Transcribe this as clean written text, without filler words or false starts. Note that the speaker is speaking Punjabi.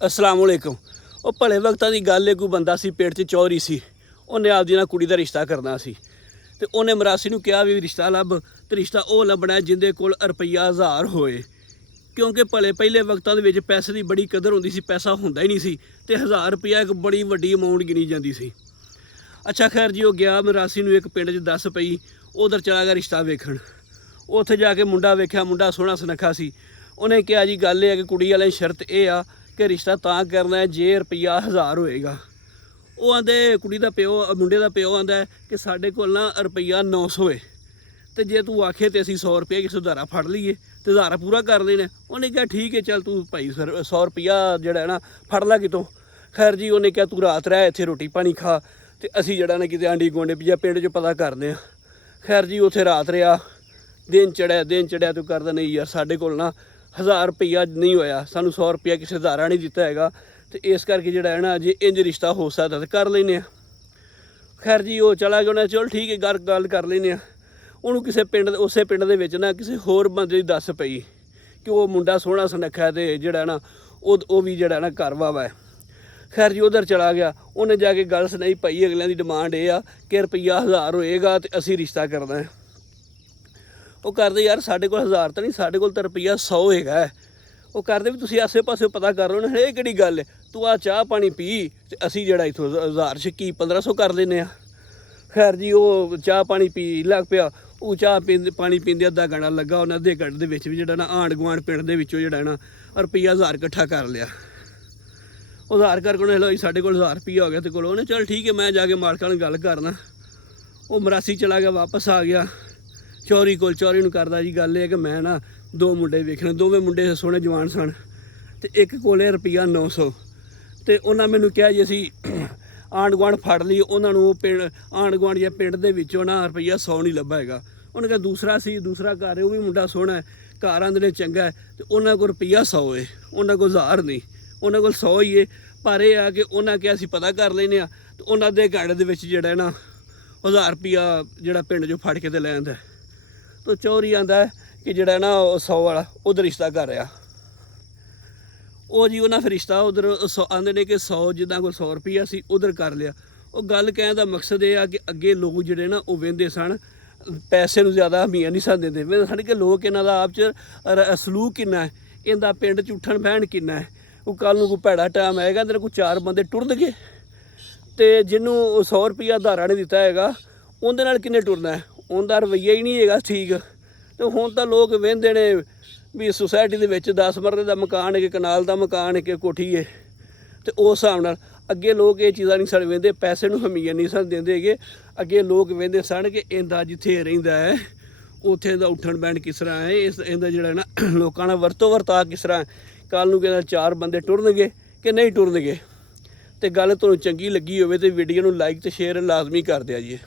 अस्सलाम वालेकुम। ਉਹ ਭਲੇ ਵਕਤਾਂ ਦੀ ਗੱਲ ਹੈ, ਕੋਈ ਬੰਦਾ ਸੀ ਪਿੰਡ 'ਚ ਚੌਧਰੀ ਸੀ, ਉਹਨੇ ਆਪਦੀ ਨਾਲ ਕੁੜੀ ਦਾ ਰਿਸ਼ਤਾ ਕਰਨਾ ਸੀ ਤੇ ਉਹਨੇ ਮਰਾਸੀ ਨੂੰ ਕਿਹਾ ਵੀ ਰਿਸ਼ਤਾ ਲੱਭ ਤੇ ਰਿਸ਼ਤਾ ਉਹ ਲੱਭਣਾ ਜਿੰਦੇ ਕੋਲ ਰੁਪਈਆ 1000 ਹੋਏ, ਕਿਉਂਕਿ ਭਲੇ ਪਹਿਲੇ ਵਕਤਾਂ ਦੇ ਵਿੱਚ ਪੈਸੇ ਦੀ ਬੜੀ ਕਦਰ ਹੁੰਦੀ ਸੀ, ਪੈਸਾ ਹੁੰਦਾ ਹੀ ਨਹੀਂ ਸੀ ਤੇ 1000 ਰੁਪਈਆ ਇੱਕ ਬੜੀ ਵੱਡੀ ਅਮਾਊਂਟ ਗਿਣੀ ਜਾਂਦੀ ਸੀ। ਅੱਛਾ ਖੈਰ ਜੀ, ਉਹ ਗਿਆ ਮਰਾਸੀ ਨੂੰ ਇੱਕ ਪਿੰਡ 'ਚ ਦੱਸ ਪਈ, ਉਧਰ ਚਲਾ ਗਿਆ ਰਿਸ਼ਤਾ ਵੇਖਣ। ਉੱਥੇ ਜਾ ਕੇ ਮੁੰਡਾ ਵੇਖਿਆ, ਮੁੰਡਾ ਸੋਹਣਾ ਸੁਨੱਖਾ ਸੀ। ਉਹਨੇ ਕਿਹਾ ਜੀ ਗੱਲ ਇਹ ਹੈ ਕਿ ਕੁੜੀ ਵਾਲੇ ਸ਼ਰਤ ਇਹ ਆ ਕਿ ਰਿਸ਼ਤਾ ਤਾਂ ਕਰਨਾ ਹੈ ਜੇ ਰੁਪਈਆ 1000 ਹੋਏਗਾ। ਉਹ ਆਂਦੇ, ਕੁੜੀ ਦਾ ਪਿਓ, ਮੁੰਡੇ ਦਾ ਪਿਓ ਆਂਦਾ ਕਿ ਸਾਡੇ ਕੋਲ ਨਾ ਰੁਪਈਆ 900 ਹੈ ਤੇ ਜੇ ਤੂੰ ਆਖੇ ਤੇ ਅਸੀਂ 100 ਰੁਪਏ ਕਿਸੇ ਉਧਾਰਾ ਫੜ ਲਈਏ ਤੇ ਉਧਾਰਾ ਪੂਰਾ ਕਰ ਦੇਣਾ। ਉਹਨੇ ਕਿਹਾ ਠੀਕ ਹੈ, ਚੱਲ ਤੂੰ ਭਾਈ 100 ਰੁਪਈਆ ਜਿਹੜਾ ਹੈ ਨਾ ਫੜ ਲਾ ਕਿਤੋਂ। ਖੈਰ ਜੀ, ਉਹਨੇ ਕਿਹਾ ਤੂੰ ਰਾਤ ਰਹਿ ਇੱਥੇ, ਰੋਟੀ ਪਾਣੀ ਖਾ ਤੇ ਅਸੀਂ ਜਿਹੜਾ ਨਾ ਕਿਤੇ ਆਂਢੀ ਗੁਆਂਢੀ ਜਾਂ ਪਿੰਡ 'ਚ ਪਤਾ ਕਰਦੇ ਹਾਂ। ਖੈਰ ਜੀ, ਉੱਥੇ ਰਾਤ ਰਿਹਾ, ਦਿਨ ਚੜਿਆ ਤੂੰ ਕਰਦਾ ਨਹੀਂ ਯਾਰ ਸਾਡੇ ਕੋਲ ਨਾ 1000 ਰੁਪਈਆ ਨਹੀਂ ਹੋਇਆ, ਸਾਨੂੰ 100 ਰੁਪਈਆ ਕਿਸੇ ਉਧਾਰਾ ਨਹੀਂ ਦਿੱਤਾ ਹੈਗਾ ਤੇ ਇਸ ਕਰਕੇ ਜਿਹੜਾ ਹੈ ਨਾ ਜੇ ਇੰਜ ਰਿਸ਼ਤਾ ਹੋ ਸਕਦਾ ਤਾਂ ਕਰ ਲੈਂਦੇ ਹਾਂ। ਖੈਰ ਜੀ, ਉਹ ਚਲਾ ਗਿਆ। ਉਹਨੇ ਚਲ ਠੀਕ ਹੈ, ਗੱਲ ਕਰ ਲੈਂਦੇ ਹਾਂ। ਉਹਨੂੰ ਕਿਸੇ ਪਿੰਡ, ਉਸੇ ਪਿੰਡ ਦੇ ਵਿੱਚ ਨਾ ਕਿਸੇ ਹੋਰ ਬੰਦੇ ਦੀ ਦੱਸ ਪਈ ਕਿ ਉਹ ਮੁੰਡਾ ਸੋਹਣਾ ਸੁਨੱਖਾ ਤੇ ਜਿਹੜਾ ਨਾ ਉਹ ਵੀ ਜਿਹੜਾ ਨਾ ਘਰ ਵਾਵਾ ਹੈ। ਖੈਰ ਜੀ, ਉਧਰ ਚਲਾ ਗਿਆ। ਉਹਨੇ ਜਾ ਕੇ ਗੱਲ ਸੁਣਾਈ, ਭਾਈ ਅਗਲਿਆਂ ਦੀ ਡਿਮਾਂਡ ਇਹ ਆ ਕਿ ਰੁਪਈਆ 1000 ਹੋਏਗਾ ਤੇ ਅਸੀਂ ਰਿਸ਼ਤਾ ਕਰਨਾ ਹੈ। ਉਹ ਕਰਦੇ ਯਾਰ ਸਾਡੇ ਕੋਲ 1000 ਤਾਂ ਨਹੀਂ, ਸਾਡੇ ਕੋਲ ਤਾਂ ਰੁਪਈਆ 100 ਹੈਗਾ। ਉਹ ਕਰਦੇ ਵੀ ਤੁਸੀਂ ਆਸੇ ਪਾਸੇ ਪਤਾ ਕਰ ਲਓ ਨਾ, ਇਹ ਕਿਹੜੀ ਗੱਲ ਹੈ, ਤੂੰ ਆ ਚਾਹ ਪਾਣੀ ਪੀ ਤੇ ਅਸੀਂ ਜਿਹੜਾ ਇੱਥੋਂ 1000 ਛੱਕੀ 1500 ਕਰ ਲੈਂਦੇ ਹਾਂ। ਖੈਰ ਜੀ, ਉਹ ਚਾਹ ਪਾਣੀ ਪੀ ਲੱਗ ਪਿਆ। ਉਹ ਚਾਹ ਪਾਣੀ ਪੀਂਦੇ ਅੱਧਾ ਘੰਟਾ ਲੱਗਾ, ਉਹਨਾਂ ਅੱਧੇ ਘੰਟੇ ਦੇ ਵਿੱਚ ਵੀ ਜਿਹੜਾ ਨਾ ਆਂਢ ਗੁਆਂਢ ਪਿੰਡ ਦੇ ਵਿੱਚੋਂ ਜਿਹੜਾ ਨਾ ਰੁਪਈਆ 1000 ਇਕੱਠਾ ਕਰ ਲਿਆ। ਉਧਾਰ ਕਰਕੇ ਉਹਨੇ ਲਓ ਸਾਡੇ ਕੋਲ 1000 ਰੁਪਈਆ ਹੋ ਗਿਆ ਤੇ ਕੋਲ। ਉਹਨੇ ਚੱਲ ਠੀਕ ਹੈ, ਮੈਂ ਜਾ ਕੇ ਮਾਲਕਾਂ ਨਾਲ ਗੱਲ ਕਰਨਾ। ਉਹ ਮਰਾਸੀ ਚਲਾ ਗਿਆ, ਵਾਪਸ ਆ ਗਿਆ ਚੌਧਰੀ ਕੋਲ। ਚੌਧਰੀ ਨੂੰ ਕਰਦਾ ਜੀ ਗੱਲ ਇਹ ਹੈ ਕਿ ਮੈਂ ਨਾ 2 ਮੁੰਡੇ ਵੇਖਣੇ, ਦੋਵੇਂ ਮੁੰਡੇ ਸੋਹਣੇ ਜਵਾਨ ਸਨ ਤੇ ਇੱਕ ਕੋਲੇ ਰੁਪਈਆ 900 ਤੇ ਉਹਨਾਂ ਮੈਨੂੰ ਕਿਹਾ ਜੀ ਅਸੀਂ ਆਂਢ ਗੁਆਂਢ ਫੜ ਲਈ, ਉਹਨਾਂ ਨੂੰ ਪਿੰਡ ਆਂਢ ਗੁਆਂਢ ਜਾਂ ਪਿੰਡ ਦੇ ਵਿੱਚੋਂ ਨਾ ਰੁਪਈਆ 100 ਨਹੀਂ ਲੱਭਾ ਹੈਗਾ। ਉਹਨੇ ਕਿਹਾ ਦੂਸਰਾ ਘਰ ਹੈ, ਉਹ ਵੀ ਮੁੰਡਾ ਸੋਹਣਾ ਹੈ, ਘਰ ਆਂਦੇ ਨੇ ਚੰਗਾ ਹੈ ਤੇ ਉਹਨਾਂ ਕੋਲ ਰੁਪਈਆ 100 ਹੈ, ਉਹਨਾਂ ਕੋਲ 1000 ਨਹੀਂ, ਉਹਨਾਂ ਕੋਲ 100 ਹੀ ਹੈ। ਪਰ ਇਹ ਆ ਕਿ ਉਹਨਾਂ ਕਿਹਾ ਅਸੀਂ ਪਤਾ ਕਰ ਲੈਂਦੇ ਹਾਂ ਤੇ ਉਹਨਾਂ ਦੇ ਘੰਟੇ ਦੇ ਵਿੱਚ ਜਿਹੜਾ ਨਾ 1000 ਰੁਪਈਆ ਜਿਹੜਾ ਪਿੰਡ 'ਚੋਂ ਫੜ ਕੇ ਤੇ ਲੈ ਆਂਦਾ। ਤਾਂ ਚੌਧਰੀ ਆਂਦਾ ਕਿ ਜਿਹੜਾ ਨਾ ਉਹ 100 ਵਾਲਾ ਉਧਰ ਰਿਸ਼ਤਾ ਕਰ ਰਿਹਾ। ਉਹ ਜੀ ਉਹਨਾਂ ਫਿਰ ਰਿਸ਼ਤਾ ਉਧਰ ਆਂਦੇ ਨੇ ਕਿ 100 ਜਿੱਦਾਂ ਕੋਈ 100 ਰੁਪਈਆ ਸੀ ਉਧਰ ਕਰ ਲਿਆ। ਉਹ ਗੱਲ ਕਹਿਣ ਦਾ ਮਕਸਦ ਇਹ ਆ ਕਿ ਅੱਗੇ ਲੋਕ ਜਿਹੜੇ ਨਾ ਉਹ ਵਹਿੰਦੇ ਸਨ, ਪੈਸੇ ਨੂੰ ਜ਼ਿਆਦਾ ਅਹਿਮੀਅਤ ਨਹੀਂ ਸਨ ਦਿੰਦੇ। ਵਹਿੰਦੇ ਸਨ ਕਿ ਲੋਕ ਇਹਨਾਂ ਦਾ ਆਪ 'ਚ ਸਲੂਕ ਕਿੰਨਾ ਹੈ, ਇਹਦਾ ਪਿੰਡ 'ਚ ਉੱਠਣ ਬਹਿਣ ਕਿੰਨਾ ਹੈ। ਉਹ ਕੱਲ੍ਹ ਨੂੰ ਕੋਈ ਭੈੜਾ ਟਾਈਮ ਆਏਗਾ, ਇਹਦੇ ਨਾਲ ਕੋਈ 4 ਬੰਦੇ ਟੁਰਨਗੇ ਤੇ ਜਿਹਨੂੰ 100 ਰੁਪਈਆ ਉਧਾਰਾ ਨਹੀਂ ਦਿੱਤਾ ਹੈਗਾ ਉਹਦੇ ਨਾਲ ਕਿੰਨੇ ਟੁਰਨਾ ਹੈ, ਉਹਦਾ ਰਵੱਈਆ ਹੀ ਨਹੀਂ ਹੈਗਾ ਠੀਕ। ਤੇ ਹੁਣ ਤਾਂ ਲੋਕ ਵਹਿੰਦੇ ਨੇ ਵੀ ਸੁਸਾਇਟੀ ਦੇ ਵਿੱਚ 10 ਮਰਲੇ ਦਾ ਮਕਾਨ ਹੈ, ਕਿ ਕਨਾਲ ਦਾ ਮਕਾਨ ਹੈ, ਕਿ ਕੋਠੀ ਹੈ ਤੇ ਉਸ ਹਿਸਾਬ ਨਾਲ ਅੱਗੇ ਲੋਕ ਇਹ ਚੀਜ਼ਾਂ ਨਹੀਂ ਸਨ ਵਹਿੰਦੇ, ਪੈਸੇ ਨੂੰ ਅਹਿਮੀਅਤ ਨਹੀਂ ਸਨ ਦਿੰਦੇ ਹੈਗੇ। ਅੱਗੇ ਲੋਕ ਵਹਿੰਦੇ ਸਨ ਕਿ ਇਹਦਾ ਜਿੱਥੇ ਰਹਿੰਦਾ ਹੈ ਉੱਥੇ ਦਾ ਉੱਠਣ ਬਹਿਣ ਕਿਸ ਤਰ੍ਹਾਂ ਹੈ, ਇਹਦਾ ਜਿਹੜਾ ਨਾ ਲੋਕਾਂ ਨਾਲ ਵਰਤੋਂ ਵਰਤਾਅ ਕਿਸ ਤਰ੍ਹਾਂ। ਕੱਲ੍ਹ ਨੂੰ ਕਹਿੰਦਾ 4 ਬੰਦੇ ਟੁਰਨਗੇ ਕਿ ਨਹੀਂ ਟੁਰਨਗੇ। ਤੇ ਗੱਲ ਤੁਹਾਨੂੰ ਚੰਗੀ ਲੱਗੀ ਹੋਵੇ ਤੇ ਵੀਡੀਓ ਨੂੰ ਲਾਈਕ ਤੇ ਸ਼ੇਅਰ ਲਾਜ਼ਮੀ ਕਰ ਦਿਆ ਜੀ।